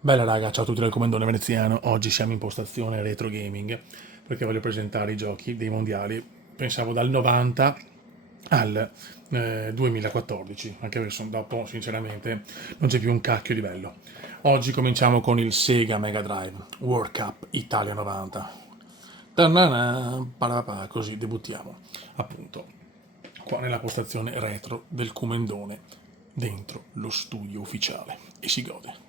Bella raga, ciao a tutti dal Comandone Veneziano. Oggi siamo in postazione retro gaming perché voglio presentare i giochi dei mondiali. Pensavo dal 90 al 2014, anche perché dopo sinceramente non c'è più un cacchio di bello. Oggi cominciamo con il Sega Mega Drive World Cup Italia 90. Ta-na-na, parapà, così debuttiamo appunto qua nella postazione retro del Comandone dentro lo studio ufficiale e si gode.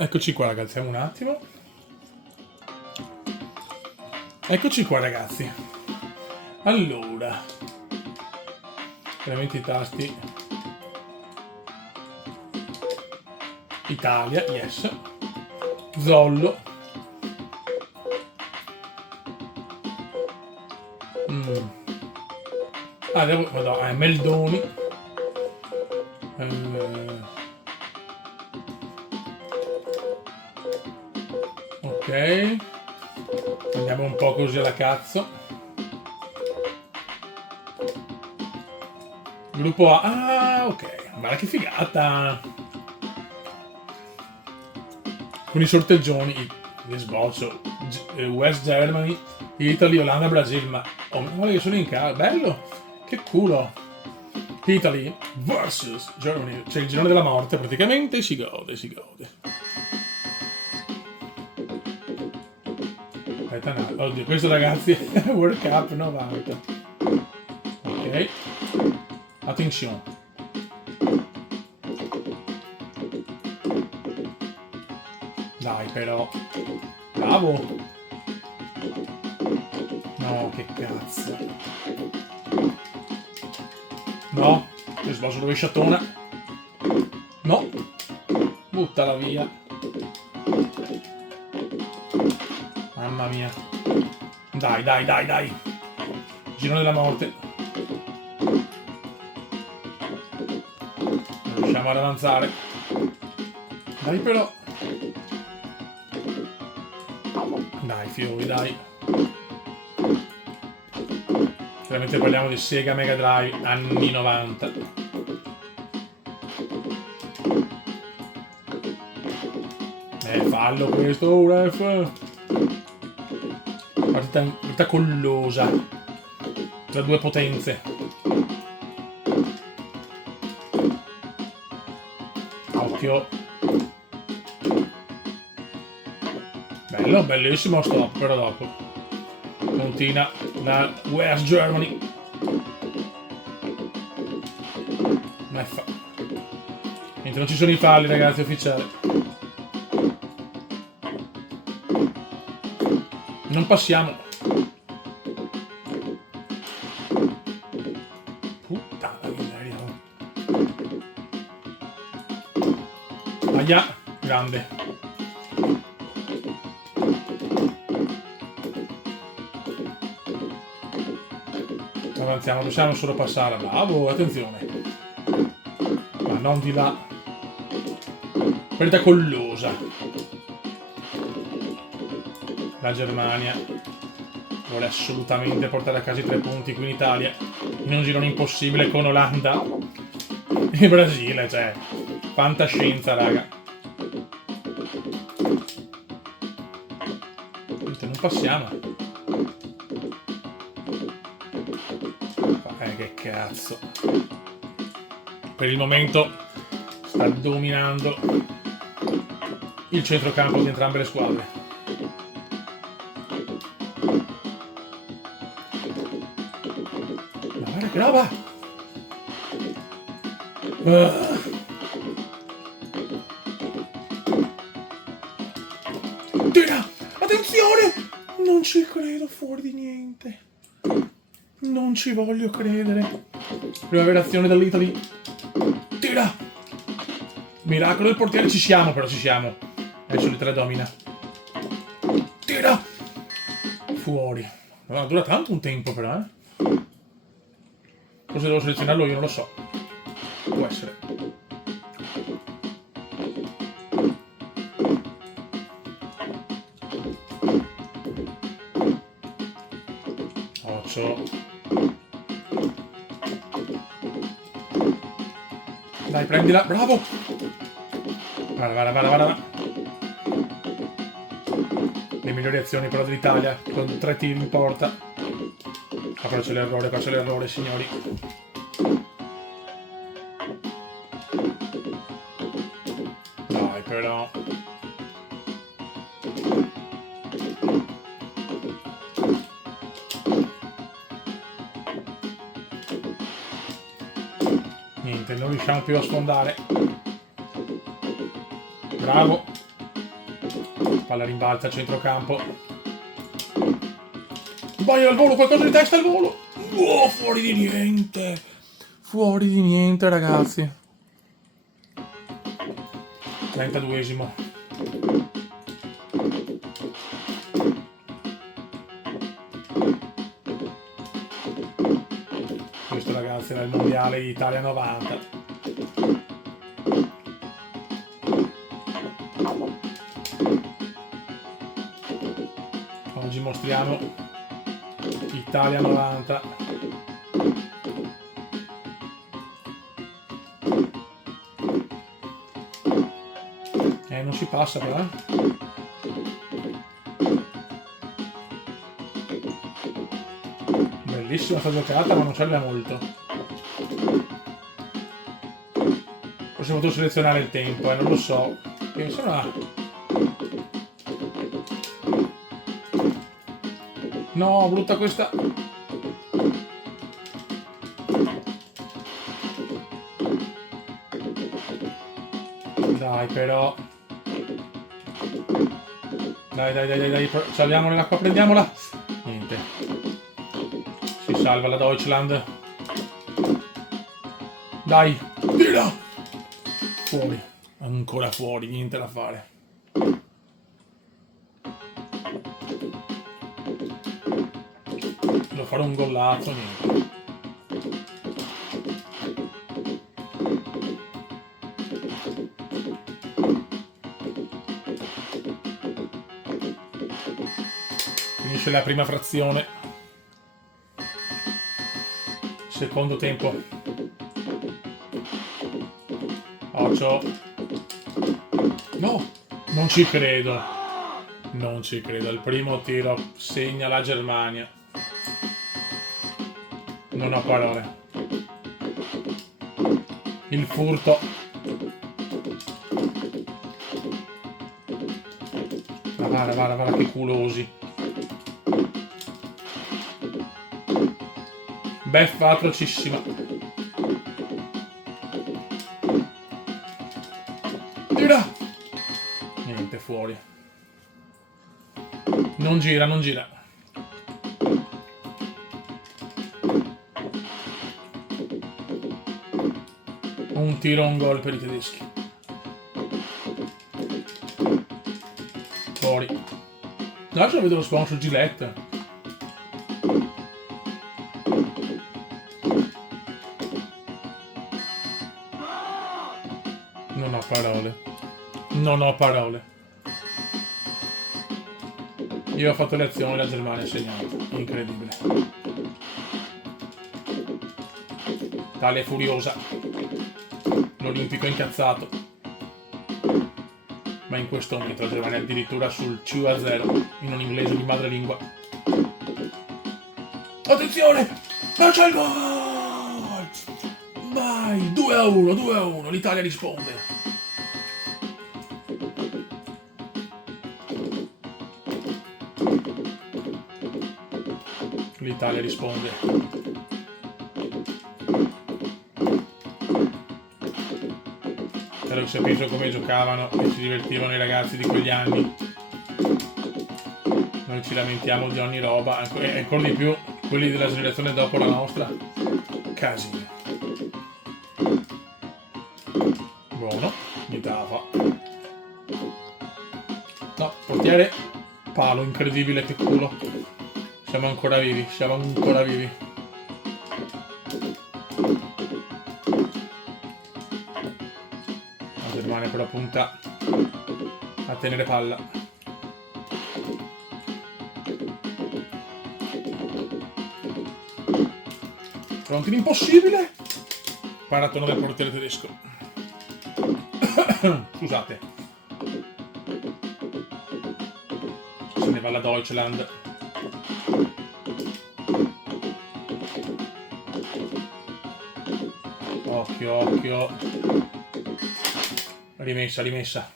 Eccoci qua ragazzi, un attimo. Eccoci qua ragazzi. Allora, veramente i tasti. Italia, yes. Zollo. Ah, Meldoni. Eh, ok. Andiamo un po' così alla cazzo. Gruppo A. Ah, ok. Guarda che figata. Con i sorteggioni, che sboccio. West Germany, Italy, Olanda, Brasile. Ma oh, guarda che sono in casa. Bello. Che culo. Italy vs Germany, cioè il girone della morte praticamente si gode, si gode. Oddio, questo ragazzi è World Cup 90. Ok. Attenzione. Dai però. Bravo. No, che cazzo. No, che sbaglio rovesciatona. No. Buttala via. Mamma mia. Dai, dai, dai, dai. Girone della morte. Non riusciamo ad avanzare. Dai però. Dai fiori, dai. Veramente parliamo di Sega Mega Drive anni 90. Fallo questo, ref. Partita collosa tra due potenze. Occhio. Bello, bellissimo stop, però dopo continua la West Germany. Ma è Mentre non ci sono i falli ragazzi, ufficiali. Non passiamo. Puttana miseria. Aia, grande. Avanziamo, possiamo solo passare. Bravo, attenzione. Ma non di là. Partita collosa. La Germania vuole assolutamente portare a casa i 3 punti qui in Italia in un girone impossibile con Olanda e Brasile, cioè fantascienza raga. Non passiamo. Che cazzo. Per il momento sta dominando il centrocampo di entrambe le squadre. Ma guarda che roba! Tira! Attenzione! Non ci credo, fuori di niente. Non ci voglio credere. Prima azione dall'Italy. Tira! Miracolo del portiere, ci siamo, però ci siamo. Adesso l'Italia domina. Tira! Fuori. No, dura tanto un tempo però, Forse devo selezionarlo io, non lo so. Può essere. Occhio. Dai, prendila, bravo! Guarda, guarda, guarda, guarda. Le migliori azioni però dell'Italia, con 3 tiri in porta. Qua c'è l'errore, signori. Dai, però. Niente, non riusciamo più a sfondare. Bravo. Palla rimbalza a centrocampo. Vai al volo, qualcosa di testa al volo. Oh, fuori di niente. Fuori di niente, ragazzi. 32esimo. Questo, ragazzi, era il mondiale Italia 90. Oggi mostriamo Italia 90. Non si passa però. Bellissima sta giocata, ma non serve a molto. Forse ho potuto selezionare il tempo, non lo so. Penso una... No, brutta questa. Dai, però. Dai. Salviamo nell'acqua, prendiamola. Niente. Si salva la Deutschland. Dai, tira! Fuori. Ancora fuori, niente da fare. Devo fare un gollazzo, niente. Finisce la prima frazione. Secondo tempo. Occhio. No, non ci credo. Non ci credo. Il primo tiro segna la Germania. Non ho parole. Il furto. Guarda che culosi. Beffa atrocissima. Tira! Niente, fuori. Non gira. Un tiro, un gol per i tedeschi. Fuori. Adesso vedo lo sponsor Gillette. Non ho parole. Non ho parole. Io ho fatto le azioni, la Germania ha segnato. Incredibile. Italia è furiosa. L'Olimpico è incazzato. Ma in questo momento la Germania è addirittura sul 2-0 in un inglese di madrelingua. Attenzione! Ma c'è il gol! Vai! 2-1, l'Italia risponde. L'Italia risponde. Spero che si capisse come giocavano e si divertivano i ragazzi di quegli anni. Noi ci lamentiamo di ogni roba, e ancora di più quelli della generazione dopo la nostra. Casino. Buono, niente da fa. No, portiere, palo, incredibile, che culo. Siamo ancora vivi. La Germania però punta a tenere palla. Pronti l'impossibile? Paratono del portiere tedesco. Scusate. Se ne va la Deutschland. Occhio, occhio. Rimessa, rimessa.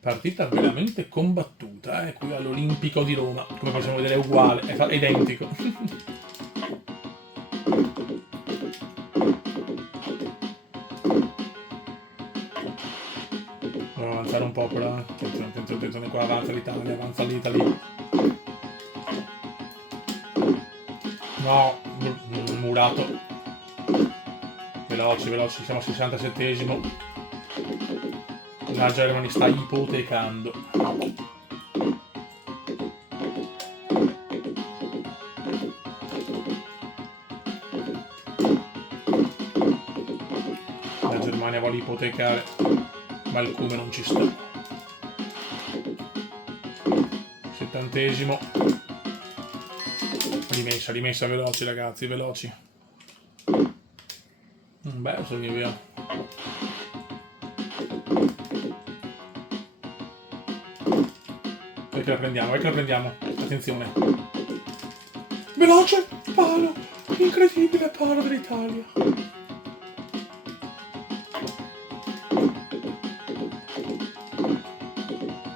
Partita veramente combattuta, qui all'Olimpico di Roma. Come possiamo vedere è uguale, è identico. Devo avanzare un po' però. Attenzione qua, avanza l'Italia. No, murato. Veloci, siamo al 67esimo. La Germania sta ipotecando. La Germania vuole ipotecare, ma il Cume non ci sta. 70esimo. Rimessa, veloci ragazzi, veloci. Beh, sono via. Che la prendiamo. Attenzione. Veloce, palo. Incredibile palo dell'Italia.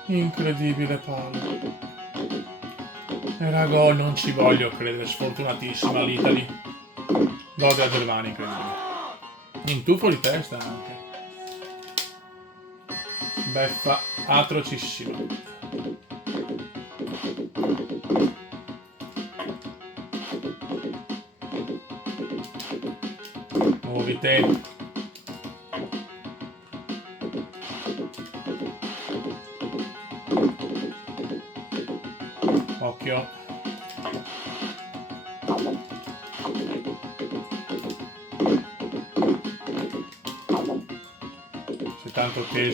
Incredibile palo. Era gol, non ci voglio credere, sfortunatissima l'Italy. Gol della Germania, incredibile. Intuffo di testa anche. Beffa atrocissima. Muovi te. Occhio.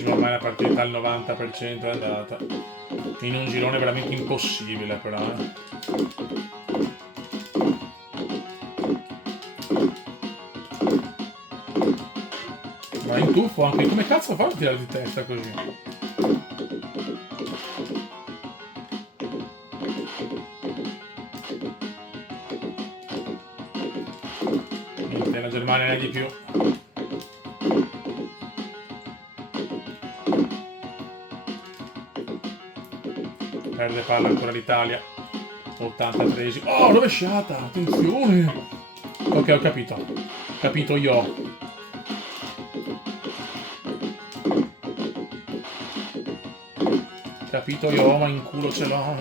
Ormai la partita al 90% è andata. In un girone veramente impossibile però. Ma in tuffo anche, come cazzo fa a tirare di testa così? Niente, la Germania ne è di più. Perde palla ancora l'Italia. 83esimo. Oh, rovesciata! Attenzione! Ok, ho capito. Capito io. Capito io, ma in culo ce l'ho.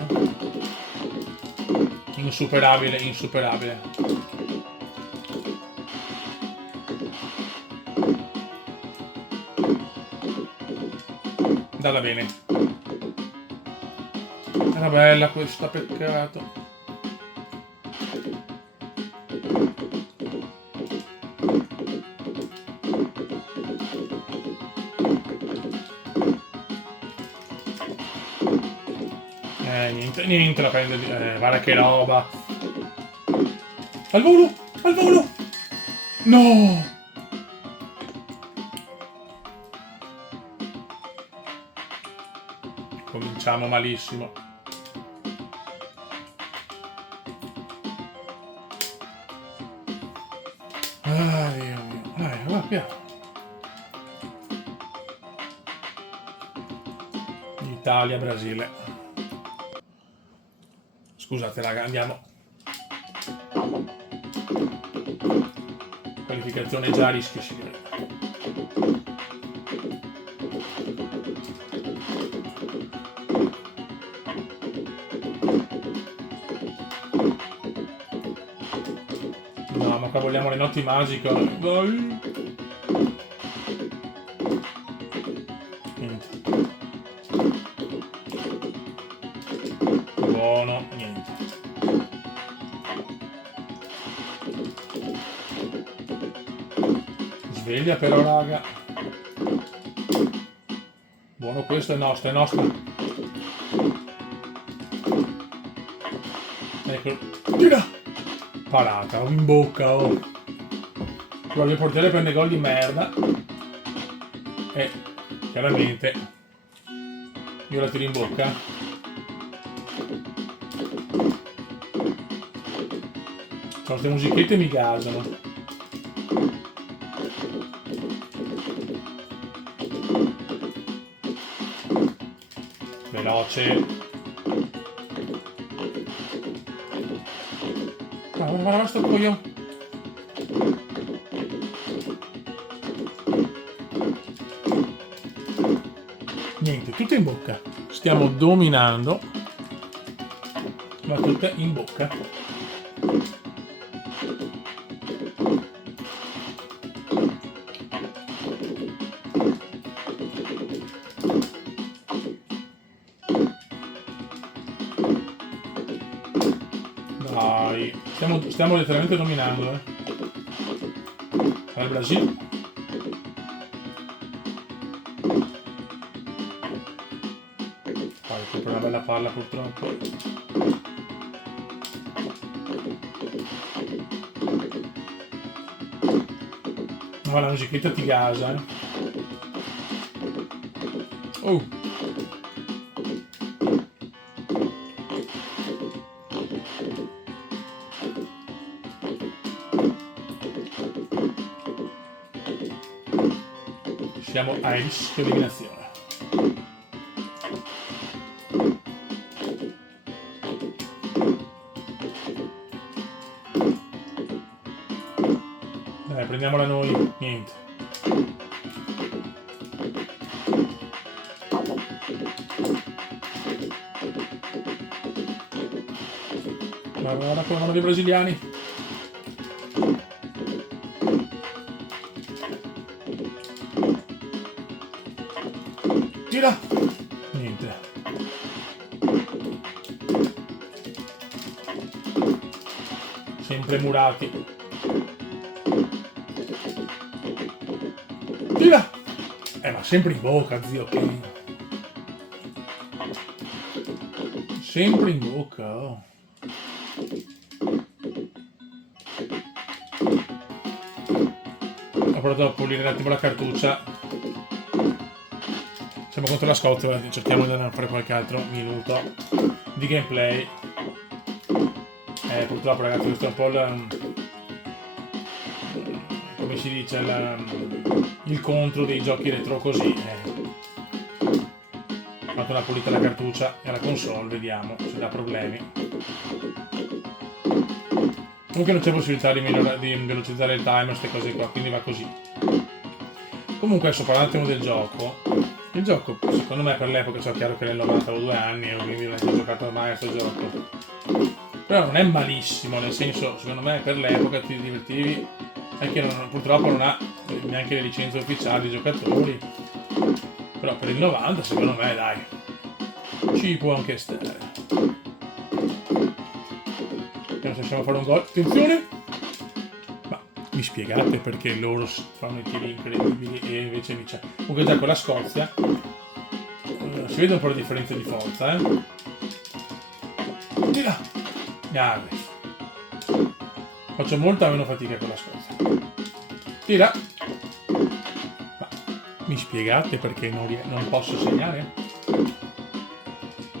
Insuperabile. Dalla bene. Era bella questa, peccato. Niente la prende. Guarda che roba. Al volo! No! Cominciamo malissimo. Ah, Dio mio. Va piano. Italia, Brasile. Scusate raga, andiamo. Qualificazione già a rischio, signore. No, ma qua vogliamo le notti magiche. Vai. Niente. Buono, niente. Sveglia però raga. Buono, questo è nostro, Ecco. Tira! Parata, in bocca, oh. Guarda, il portiere prende gol di merda. E chiaramente io la tiro in bocca. Queste musichette mi gasano. Veloce. Guarda, sto coglione. Niente, tutte in bocca. Stiamo dominando. Ma tutte in bocca. Dai, stiamo letteralmente dominando, il Brasile. Poi una bella palla purtroppo. Ma la musichetta ti gasa, Oh! Siamo a rischio eliminazione. Dai, prendiamola noi. Niente. Guarda come vanno i brasiliani. Tira! Niente. Sempre murati. Tira! Ma sempre in bocca, zio. Sempre in bocca, oh. Ho provato a pulire un attimo la cartuccia. Siamo contro la Scozia, cerchiamo di fare qualche altro minuto di gameplay. Purtroppo ragazzi questo è un po' come si dice il contro dei giochi retro così. Ho fatto una pulita la cartuccia e la console, vediamo se dà problemi. Comunque non c'è possibilità di velocizzare il timer, queste cose qua, quindi va così. Comunque adesso parlando un attimo del gioco. Il gioco, secondo me per l'epoca, cioè chiaro che nel 90 avevo 2 anni e quindi non ho giocato mai a questo gioco. Però non è malissimo, nel senso, secondo me per l'epoca ti divertivi, anche purtroppo non ha neanche le licenze ufficiali dei giocatori. Però per il 90 secondo me dai, ci può anche stare. Vediamo se riusciamo a fare un gol. Attenzione! Ma mi spiegate perché loro fanno i tiri incredibili e invece mi c'è. Comunque già con la Scozia si vede un po' la differenza di forza, Tira! Faccio molta meno fatica con la Scozia. Tira! Ma mi spiegate perché non posso segnare?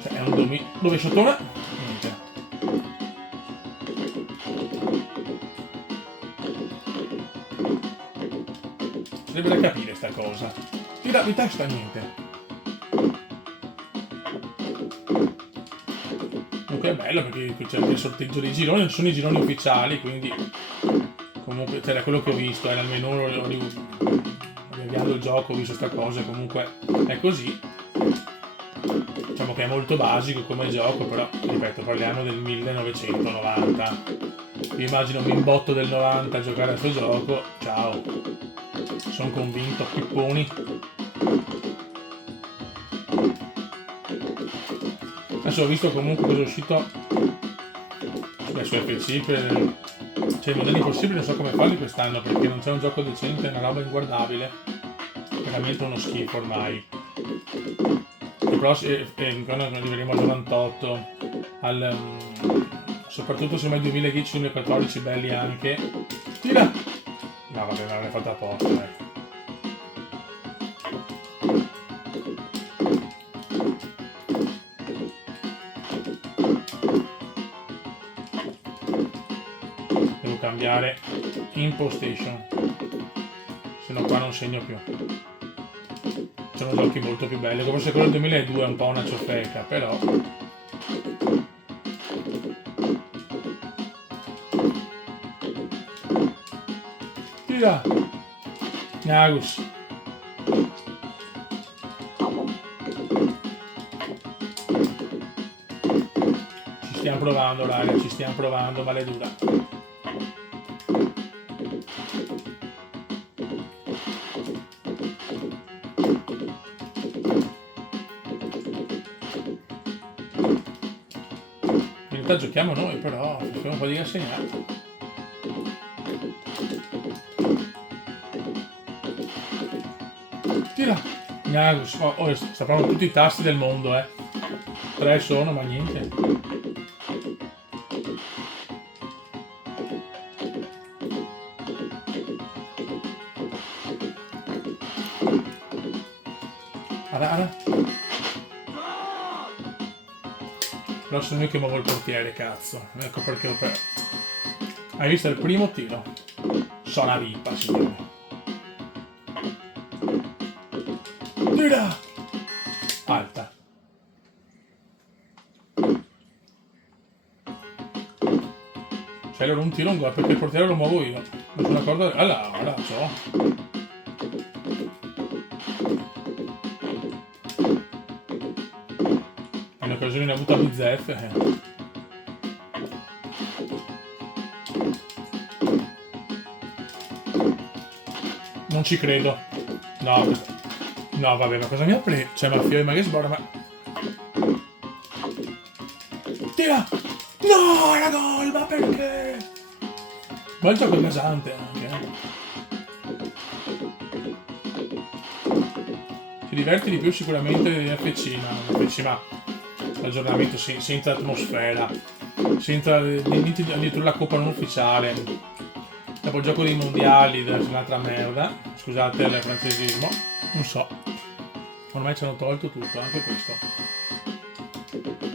Cioè è un dominio. Dove sottona? Niente. Serve da capire sta cosa. Tira di testa, niente. Comunque è bello perché c'è anche il sorteggio dei gironi, non sono i gironi ufficiali, quindi comunque da quello che ho visto, almeno riavviando il gioco ho visto sta cosa, comunque è così. Diciamo che è molto basico come gioco, però ripeto, parliamo del 1990. Io immagino un bimbotto del 90 a giocare a questo gioco, ciao. Sono convinto, pipponi. Adesso ho visto comunque cosa è uscito su FC cioè i modelli possibili non so come farli quest'anno perché non c'è un gioco decente, è una roba inguardabile, veramente uno schifo ormai. Però quando arriveremo al 98 soprattutto se mai 2010-2014 belli anche. Tira! No vabbè, non l'hai fatta apposta, cambiare impostation, se no qua non segno più. Sono giochi molto più belli, forse quello del 2002 è un po' una ciofeca, però tira Nagus. Ci stiamo provando, raga, ci stiamo provando, maledura. In realtà giochiamo noi, però facciamo un po' di assegnati. Tira! Nagus, sapranno tutti i tasti del mondo, 3 sono, ma niente. Ara. Però sono io che muovo il portiere, cazzo. Ecco perché ho perso. Hai visto il primo tiro? Sono una rippa, signore. Tira! Alta. Cioè allora un tiro un gol perché il portiere lo muovo io. Non sono d'accordo. Allora, so. È un'occasione avuta a bizzeffe. Non ci credo. No, vabbè, ma cosa mi ha preso? Cioè, ma che sborra, ma... Tira! No, era gol, ma perché? Ma il gioco è gasante anche, Ti diverti di più sicuramente di FC, ma l'aggiornamento senza atmosfera, senza dietro la coppa non ufficiale, dopo il gioco dei mondiali, un'altra merda, scusate il francesismo, non so, ormai ci hanno tolto tutto, anche questo.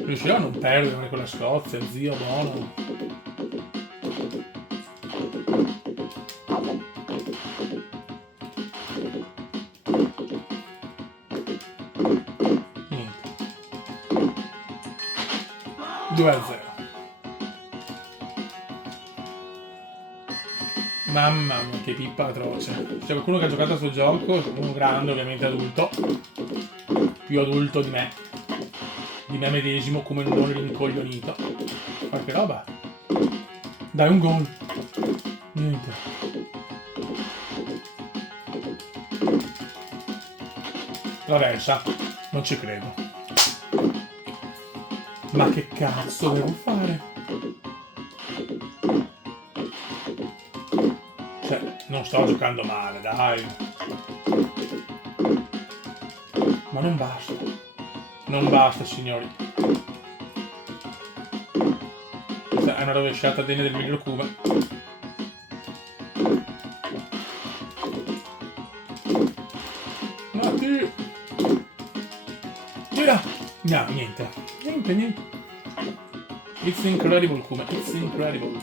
Riuscirò a non perdere con la Scozia, zio buono. Niente. 2-0. Mamma mia, che pippa atroce. C'è qualcuno che ha giocato a questo gioco, un grande ovviamente adulto, più adulto di me medesimo, come non rincoglionito. Ma che roba! Dai, un gol! Niente. Traversa, non ci credo. Ma che cazzo devo fare? Cioè, non sto giocando male, dai. Ma non basta. Non basta, signori. Questa è una rovesciata degna del miglior Cuba. Ma che... Tira! No, niente. Niente. It's incredible, Cuba. It's incredible.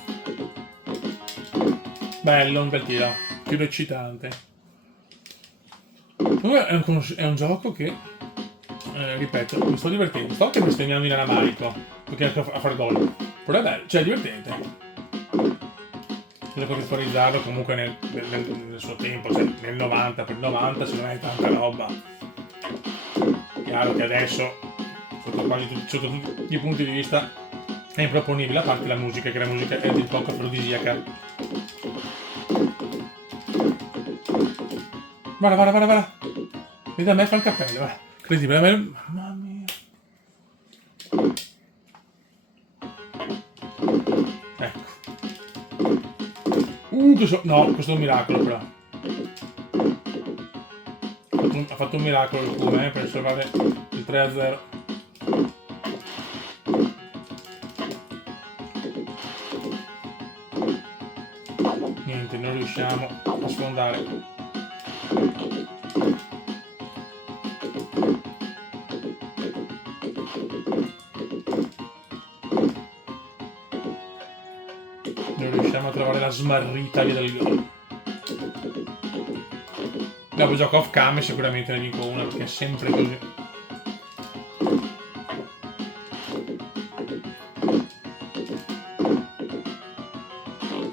Bello, un bel tiro. Più eccitante. Comunque è un gioco che... ripeto, mi sto divertendo. Sto anche bestemmiando in aramaico perché a far gol. Però è bello, cioè è divertente. Devo contestualizzarlo comunque nel suo tempo, cioè nel 90, per il 90 secondo me è tanta roba. Chiaro che adesso, sotto tutti i punti di vista, è improponibile, a parte la musica, che la musica è di poco afrodisiaca. Guarda. Vedi a me fa il cappello, vai. Incredibile, mamma mia. Ecco. No, questo è un miracolo però. Ha fatto un miracolo il Cuba, per salvare il 3-0. Niente, non riusciamo a sfondare. Non riusciamo a trovare l'ha smarrita via del gol. Dopo gioco off cam e sicuramente ne vinco una perché è sempre così.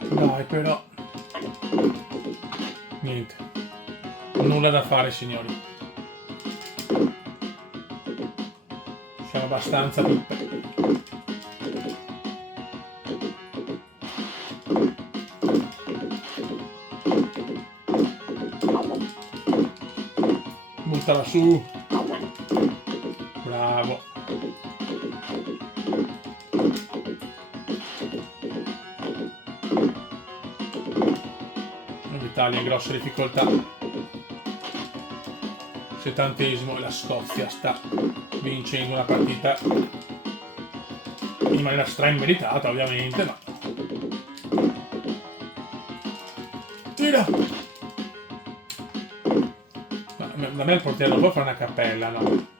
Dai però. Niente. Nulla da fare signori. Siamo abbastanza pippe. Buttala su. Bravo. L'Italia in grossa difficoltà. 70esimo e la Scozia sta vincendo una partita in maniera immeritata ovviamente, ma tira! Da me il portiere non può fare una cappella, no?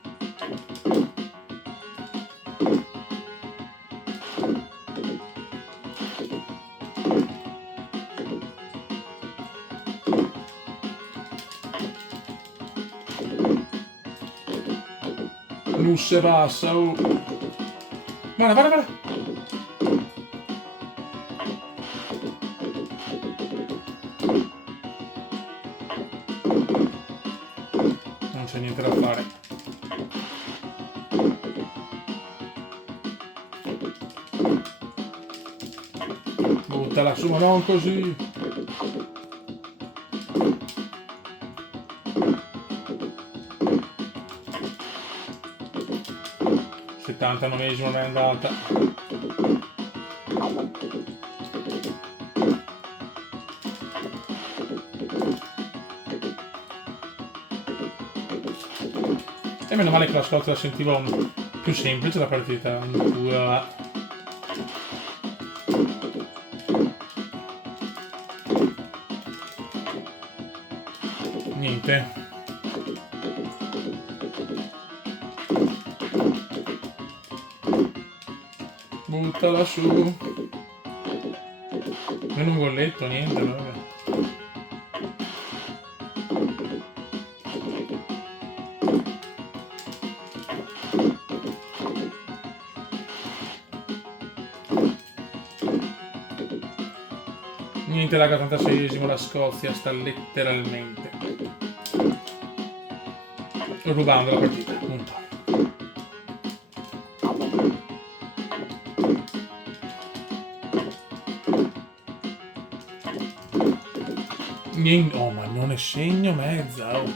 Lusse passa, oh! Guarda! Non c'è niente da fare. Buttala su, ma non così! 79esimo non è andata. E meno male che la Scozia la sentivo più semplice la partita. Niente. Buttala su. Meno un golletto, niente, vabbè. Niente raga, 86esimo, la Scozia sta letteralmente rubando la partita, punto. Niente, oh ma non ne segno mezza, oh.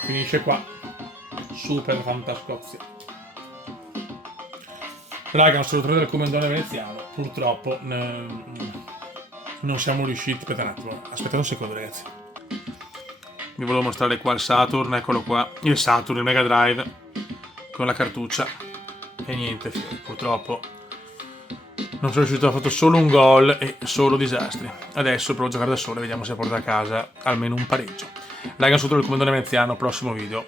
Finisce qua. Super Fantascozia. Raga, un salutore del comandone veneziano. Purtroppo non siamo riusciti. Aspetta un attimo, aspettate un secondo ragazzi. Vi volevo mostrare qua il Saturn, eccolo qua. Il Saturn, il Mega Drive con la cartuccia. E niente, purtroppo non sono riuscito, ho fatto solo un gol e solo disastri. Adesso provo a giocare da solo e vediamo se porto a casa almeno un pareggio. Raga, un saluto del comandone veneziano, prossimo video.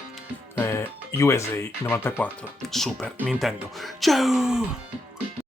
USA 94 Super Nintendo. Ciao!